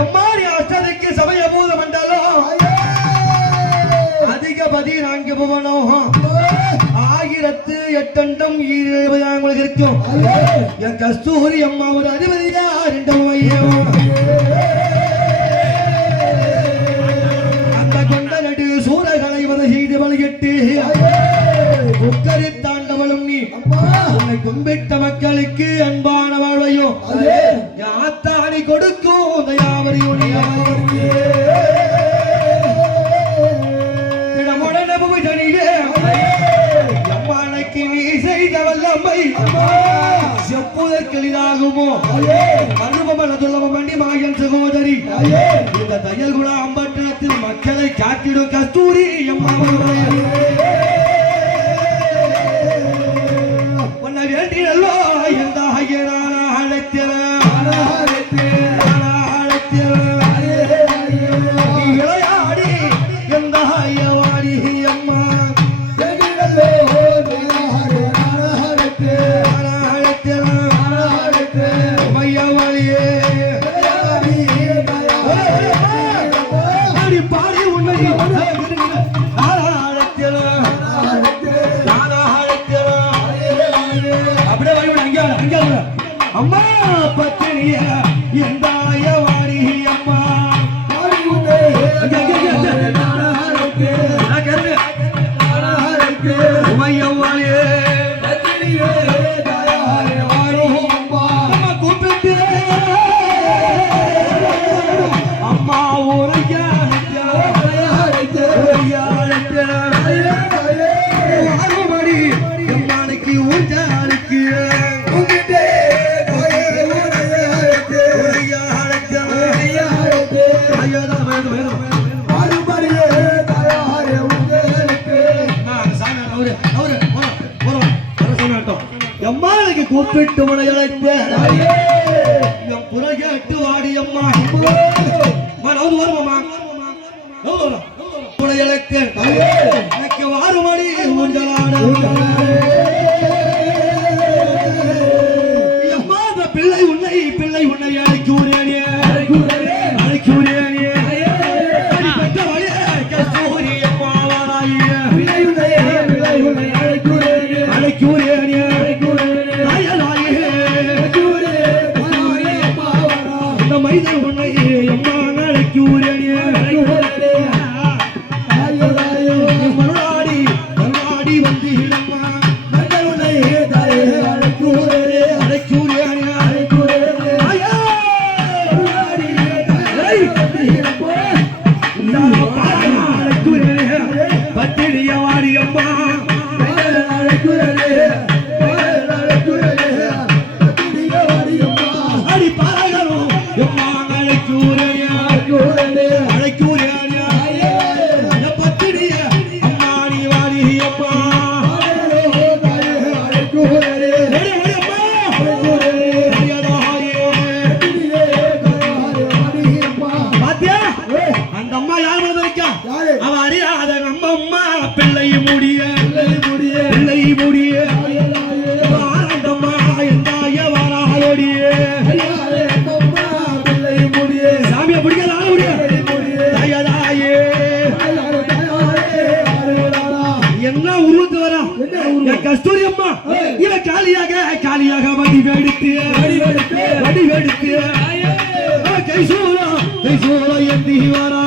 எம்மாரி அஷ்டதிக்கு சமய பூத மண்டலம் அதிகபதி நான்கு புவனம் 1008 20 இருக்கும் என் கஸ்தூரி அம்மா ஒரு அதிபதியா 2 அந்த கொண்ட நடு சூரகளை வத செய்து வழிகிட்டு உக்கரி தாண்டவளும் நீ உன்னை கும்பிட்ட மக்களுக்கு அன்பான வாழ்வையும் யாத்தாணி கொடுக்கும் தயாவரியும் அம்மானைக்கு நீ செய்த வல்லம்மை செப்புதற்கெளிதாகுமோ அனுபவம் சொல்லவும் வேண்டி மாயன் சகோதரி இந்த தையல் குண அம்பட்டத்தில் மக்களை காட்டிடும் கஸ்தூரி அம்மா உன்னை வேண்டியல்லோ எந்த ஐயனான அழைத்திர இளையாடி எந்த ஐயவாடி அம்மா பாடி உன்னை அம்மா பத்தினிய எந்த ஐயவாடி அம்மா கூப்பிட்டு அம்மா ஊரையா மணி எம்மானுக்கு ஊஞ்சாருக்கு எம்மாளுக்கு கூப்பிட்டு உன அழைத்த என் புறகேட்டு வாடி அம்மா உன அழைத்த எனக்கு வாருமணி ஊஞ்சலாட அம்மா பிள்ளை உன்னை அழைக்கூரேனே கஸ்தூரி அம்மா அழைக்கூரேனே மைதல் உன்னை அம்மா அழைக்கூரேனே மறுநாடி வந்து அம்மா பத்திரிய வாடி அம்மா அடி பாரகரும் அம்மா அழைக்கூரே பத்திரிய அம்மா நீ வாடி அம்மா அந்த அம்மா யார் இருக்கா அவ அறியாத நம்ம அம்மா பிள்ளை முடிய ஆண்டம்மா எந்தாய வாராயோடிய சாமிய பிடிக்காத என்ன உருவத்து வரா என் கஸ்தூரி அம்மா இவ காலியாக வடி வெடித்து கை சூழ எந்தி வரா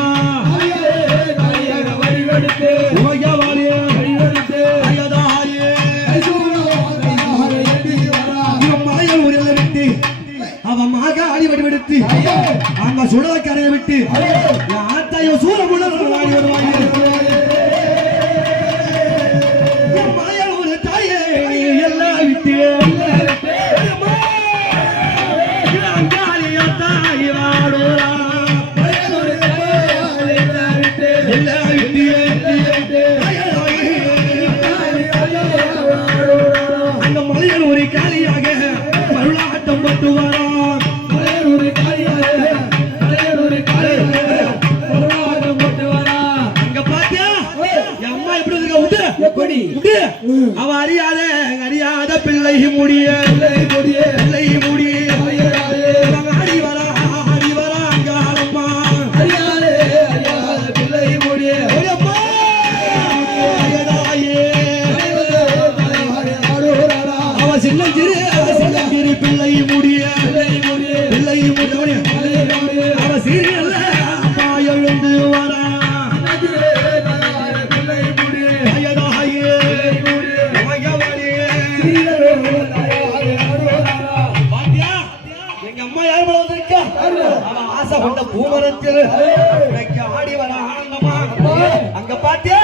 அங்க சுடல கரையை விட்டு ஆத்தாயோ சூழ முடல் வருவாங்க ஒரு தாயே எப்படி அவ அறியாத பிள்ளை முடிய பிள்ளை முடிய ஆடி வரா அங்காளம்மா பிள்ளை முடிய அவ சின்னஞ்சிறு பிள்ளை முடிய பிள்ளை முடிய அவ சீரியல்ல அம்மா எழுந்து வரா எங்க அம்மா யார் வந்திருக்கா அவன் ஆசை கொண்ட பூமரத்தில் ஆடி வர ஆனந்தமா அங்க பாத்தியா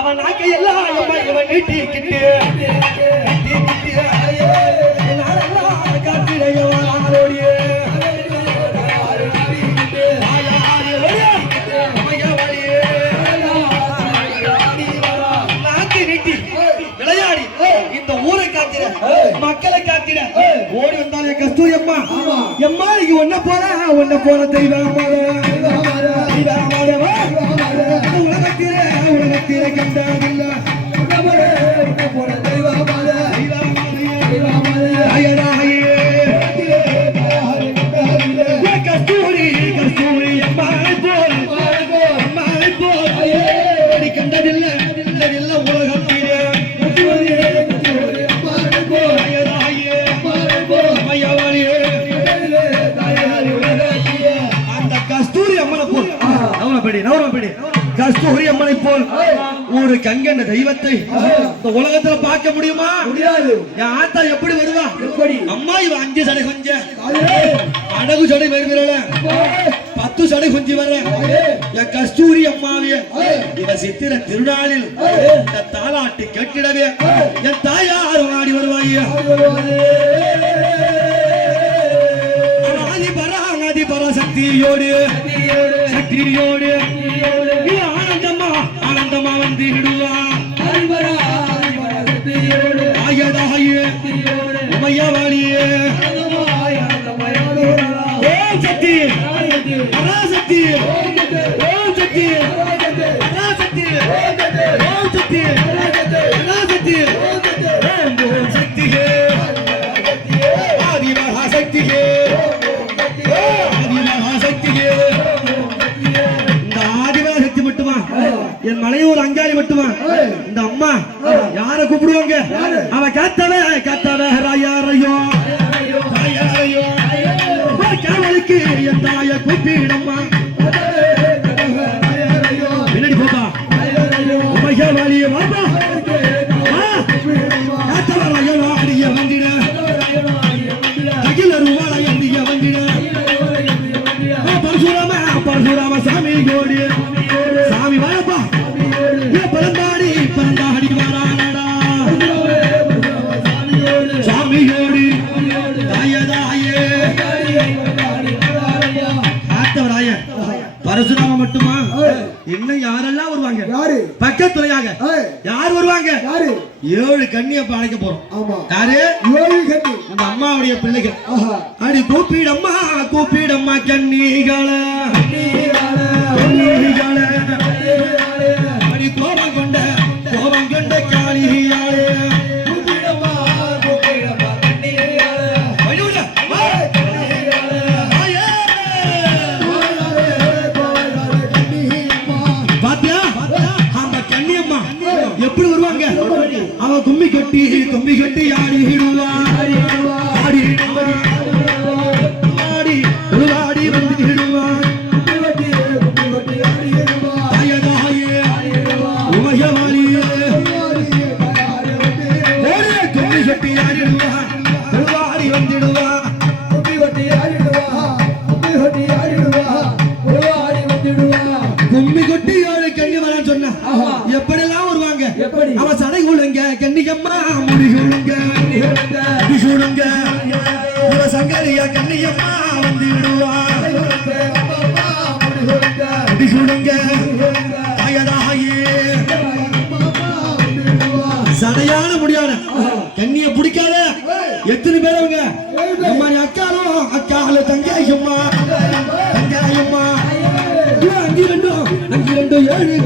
அவன் நாக்கை எல்லாம் இவன் நீட்டி கிட்டு விளையாடி இந்த ஊரை காத்திட மக்களை காத்திட ஓடி வந்தாலே கஸ்தூரி அம்மா எம்மா நீங்க ஒன்ன போல உலகத்திலே கண்டதில்ல கஸ்தூரி அம்மா போல் கண்டதில்லை உலகத்திலே அந்த கஸ்தூரி அம்மனை போல் கஸ்தூரி அம்மனை போல் ஒரு கங்கண்ட தெய்வத்தை இந்த உலகத்துல பார்க்க முடியுமா? முடியாது. என் ஆத்தா எப்படி வருவா? அம்மா இவ 5 சடை கொஞ்ச அடகு சடை வருகிறல 10 சடை கொஞ்சி வர என் கஸ்தூரி அம்மாவிய இவ சித்திர திருநாளில் இந்த தாலாட்டு கேட்டிடவே என் தாயார் ஆடி வருவாய். ஆதி பராசக்தியோடு ஆனந்தமா வந்து விடுவா உமையவாளியே ஓம் சக்தி பராசக்தி ஓம் சக்தி பராசக்தி ஓம் சக்தி பராசக்தி ஓம் சக்தியே ஆதி மகாசக்தியே என் மலையூர் அங்காளி மட்டுமா இந்த அம்மா யார கூப்பிடுவாங்க? அவ கத்தவ ராயாரையோ காவலுக்கு என் தாய கூப்பிடம்மா பின்னாடி போப்பா உமையவாளிய வாப்பா கத்தவ ராயவாடிய வந்திட அகில ரூபாய் எந்திய வந்திட பரசுராம சாமி கோடி சாமி வாழப்பா பரந்தாடி வாரானடா சாமியோடு தாயதாயே ஆத்தவராய பரசுராம மட்டுமா இன்னும் யாரெல்லாம் வருவாங்க? யாரு பக்கத்துலையாக யார் வருவாங்க? 7 கன்னியை அழைக்க போறோம். யாரு? 7 கன்னி அந்த அம்மாவுடைய பிள்ளைகள். அடி கூப்பிடம்மா கன்னிகள அடி கோபம் கொண்ட காளியாளே எப்படி வருவாங்க? அவன் கும்மி கட்டி ஆடிடுவா ஆடி வந்துடுவா உமையவாளியே கும்மி கட்டி ஆடிடுவா ஆடி வந்துடுவா கும்மி கொட்டி 7 கண்ணி வர சொன்ன எப்படிலாம் வருவாங்க? அவ சடை குழுங்க கண்ணியம்மா முடிகுழுங்க இவ சங்கரியா கண்ணியம்மா வந்து விடுவா முடிகுழுங்க சடையான முடியாத கண்ணிய பிடிக்காத எத்தனை பேர் அவங்க? அக்காலும் தங்காயம்மா அங்கி ரெண்டும் 7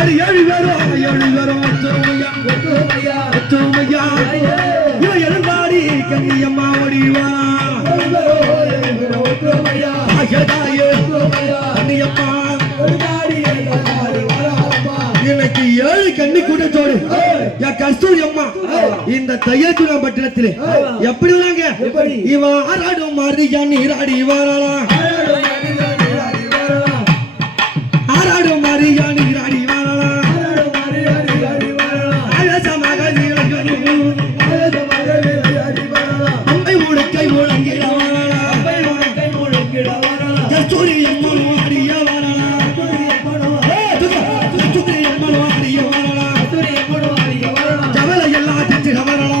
அடி ஏழு பேரும் ஒத்துமையா இவ எழுந்தாடி கண்ணியம்மா ஒடிவா கண்ணியம்மா இன்னைக்கு ஏழு கண்ணி கூட்டத்தோடு என் கஸ்தூரி அம்மா இந்த தையத்துணா பட்டணத்திலே எப்படி வராங்க இவன் ஆராடும் மாறியா நீராடி வாராளா ஆராடும் மாறியா நீராடி வாராளா அம்பை முழுக்கை முழங்கிட வாராளா கஸ்தூரி அம்மா வாடியா வாராளா கஸ்தூரி அம்மா வாடியா வாராளா ஜவலை எல்லாம் திட்டிட வாராளா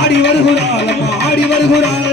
ஆடி வருகிறாள் அம்மா ஆடி வருகிறாள்